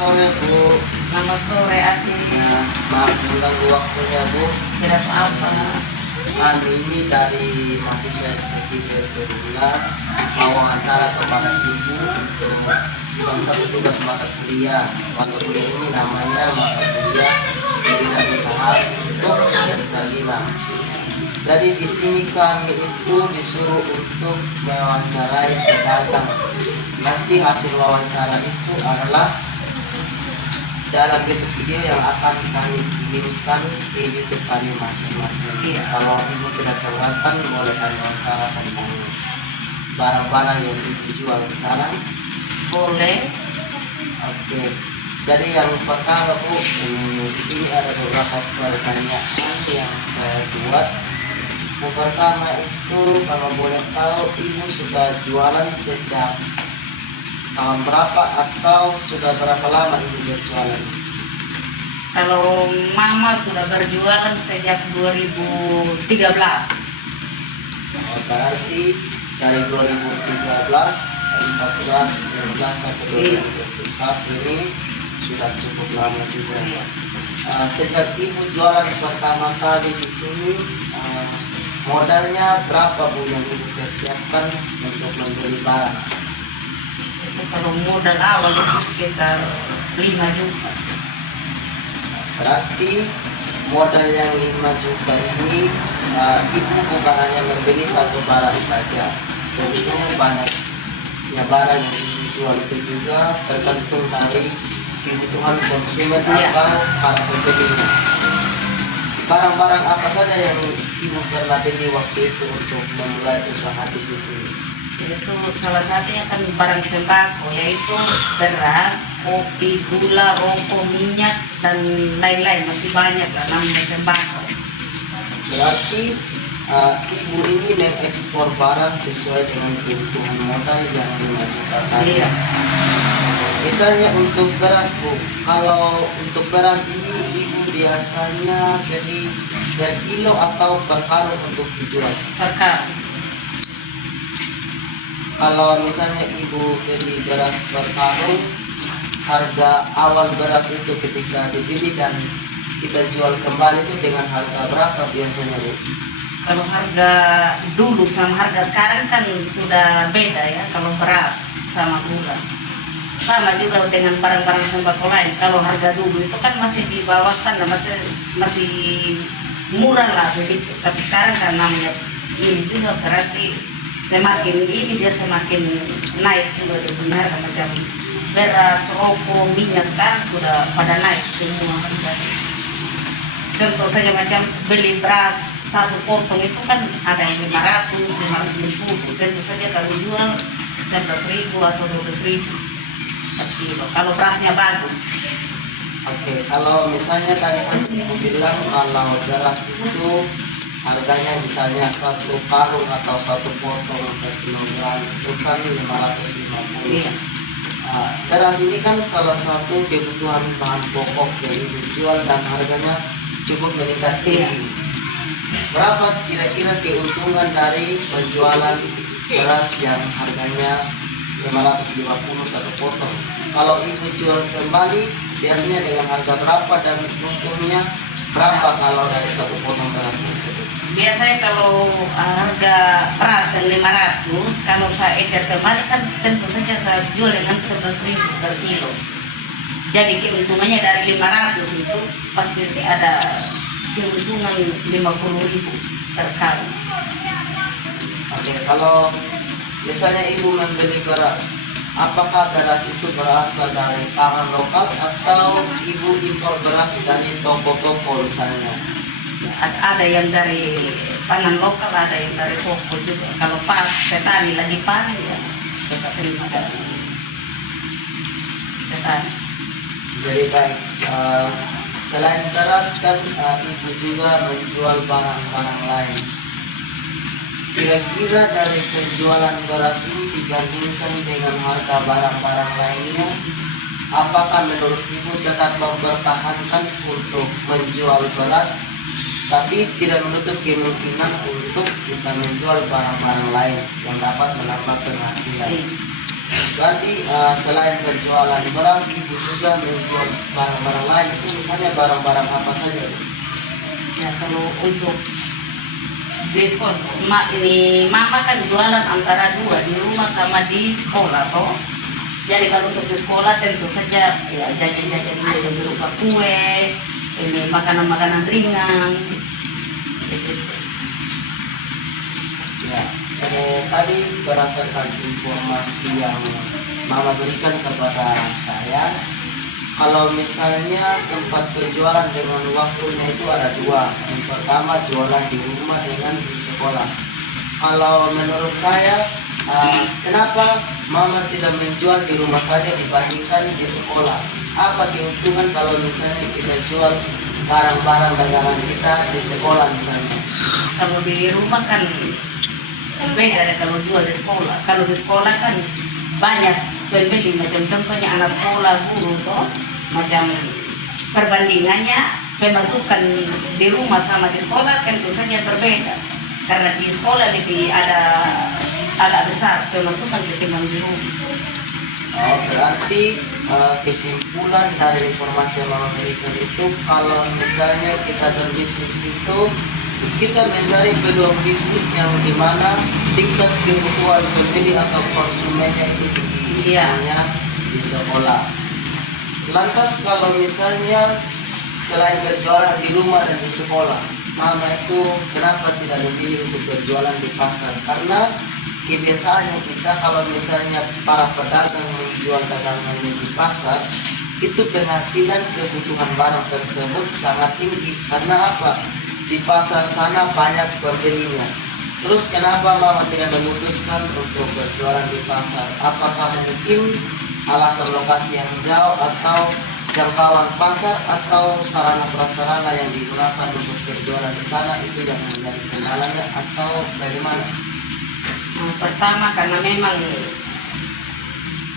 sore Bu. Selamat sore adik. Ya, maaf mengganggu waktunya Bu. Tidak apa-apa. Ini dari mahasiswa STKI Berjurula mau acara kepada Ibu untuk salah satu tugas mata kuliah. Mata kuliah ini namanya mata kuliah Pendidikan Usaha untuk semester 5. Jadi di sini kami itu disuruh untuk mewawancarai pedagang. Nanti hasil wawancara itu adalah dalam bentuk video yang akan kami kirimkan di YouTube kami masing-masing. Iya. Kalau Ibu tidak keberatan, boleh kami wawancara tentang barang-barang yang Ibu jual sekarang. Boleh. Oke. Jadi yang pertama Bu, di sini ada beberapa pertanyaan yang saya buat. Yang pertama itu, kalau boleh tahu Ibu sudah jualan sejak tahun berapa atau sudah berapa lama Ibu berjualan? Kalau Mama sudah berjualan sejak 2013. Berarti dari 2013, 14, 15 sampai 2021 ini sudah cukup lama juga. Iya. Sejak Ibu jualan pertama kali di sini, modalnya berapa Bu yang Ibu persiapkan untuk membeli barang? Itu kalau modal awal itu sekitar 5 juta. Berarti modal yang 5 juta ini Ibu bukan hanya membeli satu barang saja. Tentu banyaknya barang yang Ibu jual itu juga tergantung dari kebutuhan konsumen Iya. atau para pembelinya. Barang-barang apa saja yang Ibu pernah beli waktu itu untuk memulai usaha bisnis ini? Itu salah satunya kan barang sembako, yaitu beras, kopi, gula, rokok, minyak, dan lain-lain. Masih banyak lah namanya sembako. Berarti Ibu ini mengekspor barang sesuai dengan kebutuhan modal yang 5 juta tadi. Iya. Misalnya untuk beras Bu, kalau untuk beras ini Ibu biasanya beli per kilo atau per karung untuk dijual? Perkara. Kalau misalnya Ibu beli beras per karung, harga awal beras itu ketika dibeli dan kita jual kembali itu dengan harga berapa biasanya Bu? Kalau harga dulu sama harga sekarang kan sudah beda ya. Kalau beras sama gula, sama juga dengan barang-barang sembako lain. Kalau harga dulu itu kan masih di bawah standar, masih murah lah begitu. Tapi sekarang kan namanya ini juga berarti semakin ini dia semakin naik juga dia punya harga, macam beras, rokok, minyak sekarang sudah pada naik semua harga. Contoh saja macam beli beras satu potong itu kan ada yang 500, 550. Tentu saja kalau jual 11.000 atau 12.000 per kilo. Kalau berasnya bagus. Oke, kalau misalnya tadi kan Ibu bilang kalau beras itu harganya misalnya satu karung atau satu potong per kilogram itu kan 550. Iya. Beras ini kan salah satu kebutuhan bahan pokok yang dijual dan harganya cukup meningkat tinggi. Berapa kira-kira keuntungan dari penjualan beras yang harganya 550 satu potong? Kalau Ibu jual kembali biasanya dengan harga berapa dan untungnya berapa kalau dari satu potong beras tersebut? Biasanya kalau harga beras yang 500, kalau saya ecer kembali kan tentu saja saya jual dengan 11.000 per kilo. Jadi keuntungannya dari 500 itu pasti ada keuntungan 50.000 per karung. Oke, kalau misalnya Ibu membeli beras, apakah beras itu berasal dari pangan lokal atau Ibu impor beras dari toko-toko misalnya? Ada yang dari pangan lokal, ada yang dari toko juga. Kalau pas petani lagi panen ya kita terima dari petani. Jadi baik, selain beras kan Ibu juga menjual barang-barang lain. Kira-kira dari penjualan beras ini dibandingkan dengan harga barang-barang lainnya, apakah menurut Ibu tetap mempertahankan untuk menjual beras, tapi tidak menutup kemungkinan untuk kita menjual barang-barang lain yang dapat menambah penghasilan? Berarti selain berjualan beras, ibu juga menjual barang-barang lain. Itu misalnya barang-barang apa saja? Ya kalau untuk di sekolah, ini mama kan jualan antara dua, di rumah sama di sekolah toh. Jadi kalau untuk di sekolah tentu saja ya jajan-jajan yang berupa kue, ini makanan-makanan ringan. Gitu. Ya, tadi berdasarkan informasi yang mama berikan kepada saya, kalau misalnya tempat penjualan dengan waktunya itu ada dua. Yang pertama jualan di rumah dengan di sekolah. Kalau menurut saya, kenapa mama tidak menjual di rumah saja dibandingkan di sekolah? Apa keuntungan kalau misalnya kita jual barang-barang dagangan kita di sekolah misalnya? Kalau di rumah kan beda deh kalau jual di sekolah. Kalau di sekolah kan banyak pembeli, macam contohnya anak sekolah, guru toh, macam perbandingannya pemasukan di rumah sama di sekolah tentu saja berbeda. Karena di sekolah lebih ada agak besar pemasukan ketimbang di rumah. Oh, berarti kesimpulan dari informasi yang mama berikan itu, kalau misalnya kita berbisnis itu kita mencari peluang bisnis yang dimana tingkat kebutuhan pembeli atau konsumennya itu tinggi, misalnya di sekolah. Lantas kalau misalnya selain berjualan di rumah dan di sekolah, mama itu kenapa tidak memilih untuk berjualan di pasar? Karena kebiasaannya kita kalau misalnya para pedagang menjual dagangannya di pasar, itu penghasilan kebutuhan barang tersebut sangat tinggi. Karena apa? Di pasar sana banyak pembelinya. Terus kenapa mama tidak memutuskan untuk berjualan di pasar? Apakah mungkin alasan lokasi yang jauh, atau jangkauan pasar, atau sarana prasarana yang digunakan untuk berjualan di sana itu yang menjadi kendalanya, atau bagaimana? Pertama karena memang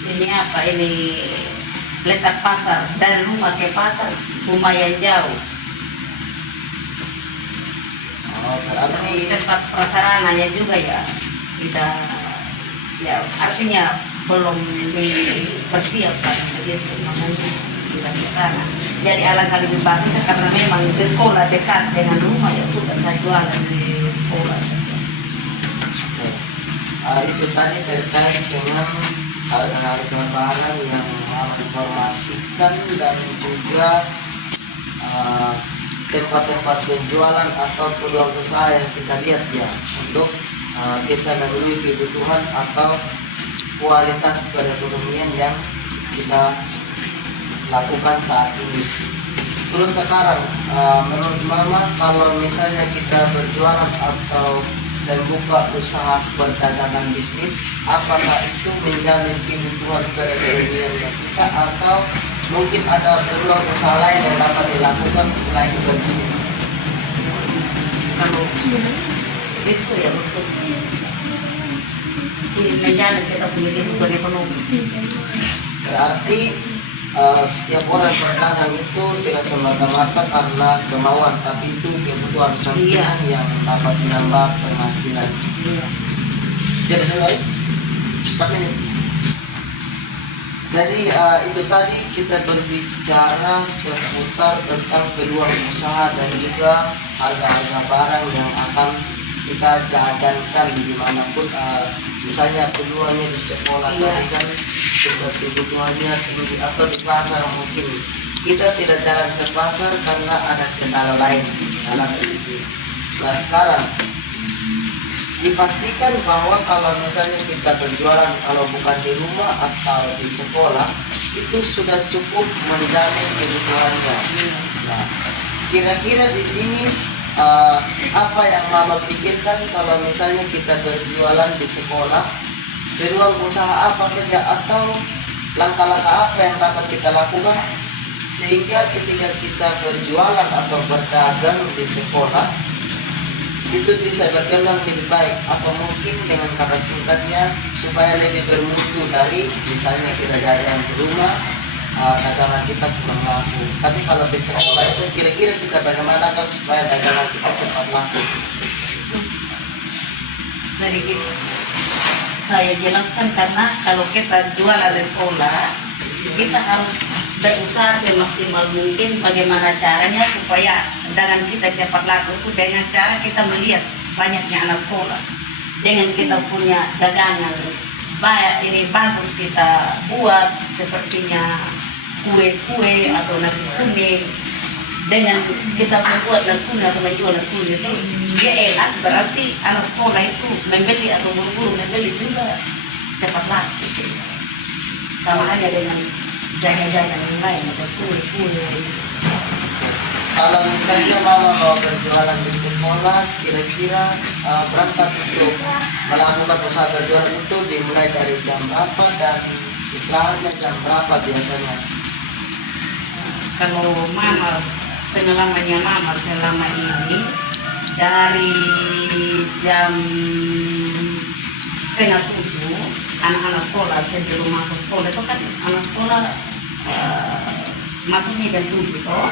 ini letak pasar dari rumah ke pasar lumayan jauh. Oh, Terus berarti tempat prasarananya juga ya kita ya artinya belum dipersiapkan begitu, makanya tidak ke sana. Jadi alangkah lebih bagus karena memang di sekolah dekat dengan rumah, ya sudah saya jualan di sekolah saja. itu tadi terkait dengan harga-harga barang yang mama informasikan, dan juga tempat-tempat penjualan atau peluang usaha yang kita lihat ya, untuk bisa memenuhi kebutuhan atau kualitas perekonomian yang kita lakukan saat ini. Terus sekarang menurut mama, kalau misalnya kita berjualan atau membuka usaha perdagangan bisnis, apakah itu menjamin kebutuhan perekonomian kita, atau mungkin ada peluang usaha lain yang dapat dilakukan selain berbisnis? Kalau itu ya untuk ini menjamin kita punya kebutuhan ekonomi. Berarti setiap orang berdagang itu tidak semata-mata karena kemauan, tapi itu kebutuhan sampingan yang dapat menambah penghasilan. Iya. Jadi Jadi itu tadi kita berbicara seputar tentang peluang usaha dan juga harga-harga barang yang akan kita jajankan dimanapun. Misalnya peluangnya di sekolah tadi kan kebutuhannya tinggi, atau di pasar mungkin kita tidak jalan ke pasar karena ada kendala lain dalam bisnis. Nah sekarang dipastikan bahwa kalau misalnya kita berjualan, kalau bukan di rumah atau di sekolah, itu sudah cukup menjamin kebutuhannya. Nah, kira-kira di sini apa yang mama pikirkan kalau misalnya kita berjualan di sekolah, peluang usaha apa saja atau langkah-langkah apa yang dapat kita lakukan sehingga ketika kita berjualan atau berdagang di sekolah itu bisa berkembang lebih baik, atau mungkin dengan kata singkatnya supaya lebih bermutu dari misalnya kita jalan di rumah, dagangan kita kurang laku. Tapi kalau di sekolah itu kira-kira kita bagaimana kan supaya dagangan kita cepat laku? Sedikit saya jelaskan karena kalau kita jualan di sekolah, kita harus berusaha semaksimal mungkin bagaimana caranya supaya dengan kita cepat laku itu dengan cara kita melihat banyaknya anak sekolah. Dengan kita punya dagangan, ini bagus kita buat sepertinya kue-kue atau nasi kuning. Dengan kita membuat nasi kuning atau menjual nasi kuning itu dia enak, berarti anak sekolah itu membeli atau buru-buru membeli juga cepat laku. Sama halnya dengan jajan-jajan yang lain atau kue-kue. Kalau misalnya mama mau berjualan di sekolah, kira-kira berangkat untuk melakukan usaha berjualan itu dimulai dari jam berapa dan istirahatnya jam berapa biasanya? Kalau mama, pengalamannya mama selama ini dari jam 6:30 anak-anak sekolah sebelum masuk sekolah itu kan anak sekolah masuknya jam 7 toh.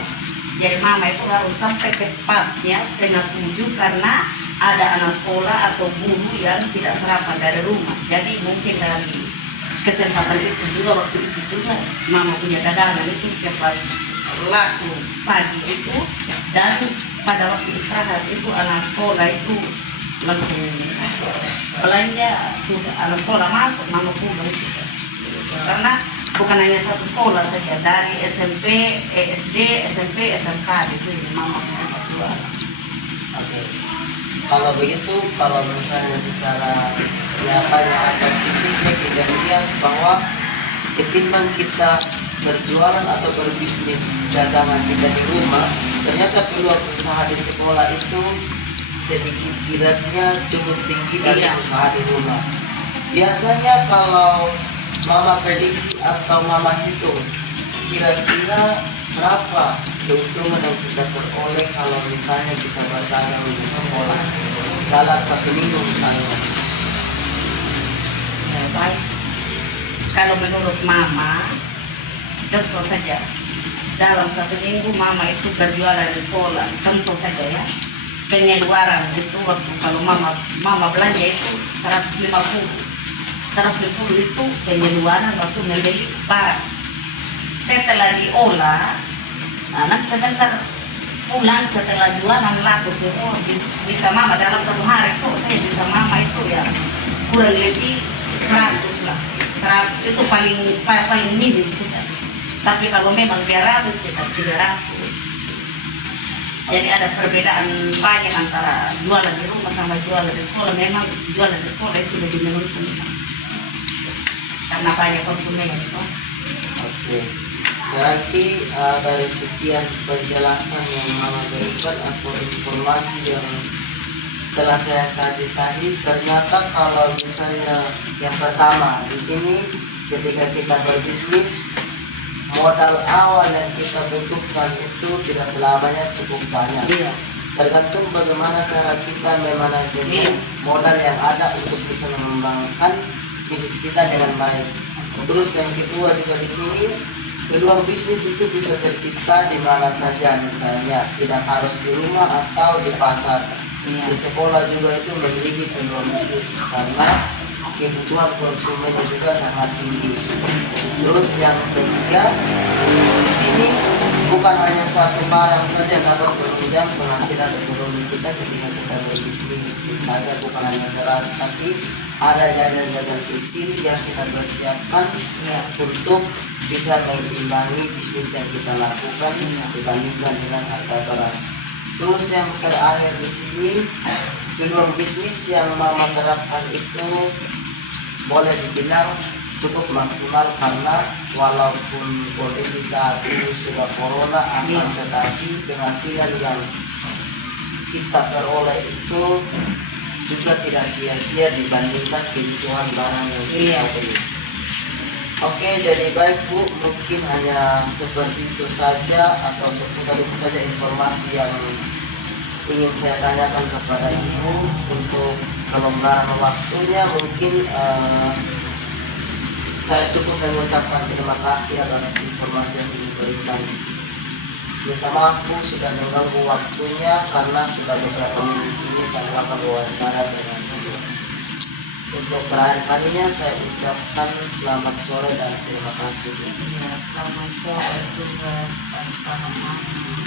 Jadi mama itu harus sampai tepatnya 6:30 karena ada anak sekolah atau guru yang tidak sarapan dari rumah. Jadi mungkin dari kesempatan itu juga waktu itu juga mama punya dagangan itu cepat laku pagi itu, dan pada waktu istirahat itu anak sekolah itu langsung belanja, sudah anak sekolah masuk mama pulang sudah. Karena bukan hanya satu sekolah saja, dari SMP, SD, SMP, SMK di sini mama jual. Oke. Kalau begitu, kalau misalnya secara nyatanya atau fisiknya kita lihat bahwa ketimbang kita berjualan atau berbisnis dagangan kita di rumah, ternyata peluang usaha di sekolah itu sedikit tidaknya cukup tinggi dari usaha di rumah. Biasanya kalau mama prediksi atau mama hitung, kira-kira berapa keuntungan yang kita peroleh kalau misalnya kita berdagang di sekolah dalam 1 minggu misalnya? Ya, baik. Kalau menurut mama, contoh saja, dalam 1 minggu mama itu berjualan di sekolah, contoh saja ya, pengeluaran itu waktu kalau mama belanja itu 150 itu pengeluaran waktu membeli barang. Setelah diolah, nanti sebentar pulang setelah jualan laku semua bisa mama dalam 1 hari itu saya bisa mama itu ya kurang lebih 100 lah. 100 itu paling minim sudah. Tapi kalau memang biar habis kita 300. Jadi ada perbedaan banyak antara jualan di rumah sama jualan di sekolah. Memang jualan di sekolah itu lebih menguntungkan karena banyak konsumen itu. Oke. Berarti dari sekian penjelasan yang mama berikan atau informasi yang telah saya kaji tadi, ternyata kalau misalnya yang pertama di sini ketika kita berbisnis, modal awal yang kita butuhkan itu tidak selamanya cukup banyak. Iya. Tergantung bagaimana cara kita memanajemen modal yang ada untuk bisa mengembangkan bisnis kita dengan baik. Terus yang kedua juga di sini, peluang bisnis itu bisa tercipta di mana saja, misalnya tidak harus di rumah atau di pasar. Di sekolah juga itu memiliki peluang bisnis karena kebutuhan konsumennya juga sangat tinggi. Terus yang ketiga, di sini bukan hanya satu barang saja yang dapat menunjang penghasilan ekonomi kita ketika kita berbisnis. Misalnya bukan hanya beras, tapi ada jajan-jajan kecil yang kita persiapkan untuk bisa mengimbangi bisnis yang kita lakukan dibandingkan dengan harga beras. Terus yang terakhir di sini, peluang bisnis yang mama terapkan itu boleh dibilang cukup maksimal karena walaupun kondisi saat ini sudah corona, akan tetapi penghasilan yang kita peroleh itu juga tidak sia-sia dibandingkan kebutuhan barang yang kita beli. Oke, jadi baik Bu, mungkin hanya seperti itu saja atau seputar itu saja informasi yang ingin saya tanyakan kepada Ibu. Untuk kelonggaran waktunya mungkin saya cukup mengucapkan terima kasih atas informasi yang diberikan. Minta maaf Bu sudah mengganggu waktunya karena sudah beberapa menit ini saya melakukan wawancara dengan Ibu. Untuk terakhir kalinya saya ucapkan selamat sore dan terima kasih. Ya, selamat sore juga sama-sama.